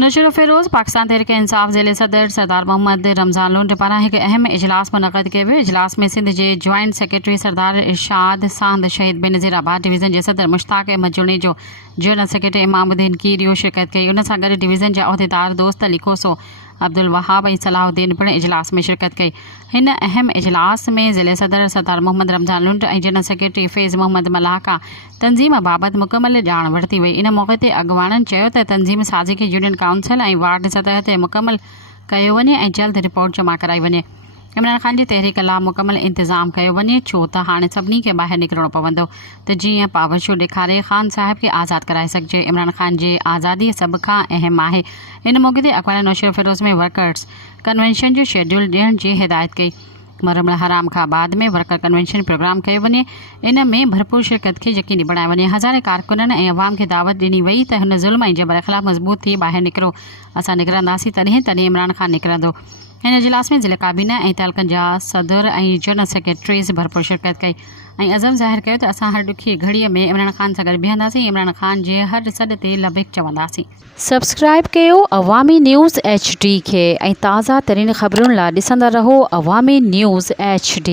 नशर फिरोज़ पाकिस्तान तहरीक इंसाफ ज़िले सदर सरदार मोहम्मद रमज़ान लोन पारां हिकु अहम इजलास मुनक़द कयो वियो। इजलास में सिंध जे जॉइंट सेक्रेटरी सरदार इरशाद सांद शहीद बेनज़ीर आबाद डिवीज़न जे सदर मुश्ताक अहमद जुर्नी जो जनरल सेक्रेटरी इमामुद्दीन कीरियो शिरकत कई। उन सां गॾु डिवीज़न जा उहिदेदार दोस्त अली कोसो अब्दुल वहाब ऐं सलाहुद्दीन पिणु इजलास में शिरकत कई। हिन अहम इजलास में ज़िले सदर सरदार मोहम्मद रमज़ान लुंड ऐं जनरल सेक्रेटरी फैज़ मोहम्मद मलाका तंज़ीम बाबति मुकमल ॼाण वरिती वई। इन मौक़े ते अॻुवाणनि चयो त तंज़ीम साज़ी खे यूनियन काउंसिल ऐं वार्ड सतह ते मुकमल कयो वञे ऐं जल्द रिपोर्ट जमा कराई वञे। इमरान ख़ान जी तहरीक लाइ मुकमल इंतज़ाम कयो वञे, छो त हाणे सभिनी खे ॿाहिरि निकिरणो पवंदो त जीअं पावर शो ॾेखारे ख़ान साहिब खे आज़ादु कराए सघिजे। इमरान ख़ान जी आज़ादी सभ खां अहम आहे। इन मौक़े ते अक़वाम नौशर फिरोज़ में वर्कर्स कन्वेंशन जो शेड्यूल ॾियण जी हिदायत कई। मरम हराम खां बाद में वर्कर कन्वेंशन प्रोग्राम कयो वञे। इन में भरपूर शिरकत खे यकीनी बणायो वञे। हज़ारे कारकुननि ऐं अवाम खे दावत ॾिनी वई त हुन ज़ुल्म ऐं जबर ख़िलाफ़ मज़बूत थी ॿाहिरि निकिरो। असां निकिरंदासीं तॾहिं इमरान ख़ान निकिरंदो। हिन इजलास में ज़िले काबीना ऐं तहलकनि जा सदर ऐं जनरल सेक्रेटरीज़ भरपूर शिरकत कई ऐं अज़म ज़ाहिर कयो त असां हर ॾुखी घड़ीअ में इमरान ख़ान सां गॾु बीहंदासीं। इमरान ख़ान जे हर सॾ ते लबैक चवंदासीं। सब्सक्राइब कयो अवामी न्यूज़ HD खे ऐं ताज़ा तरीन ख़बरुनि लाइ ॾिसंदा रहो अवामी न्यूज़ HD।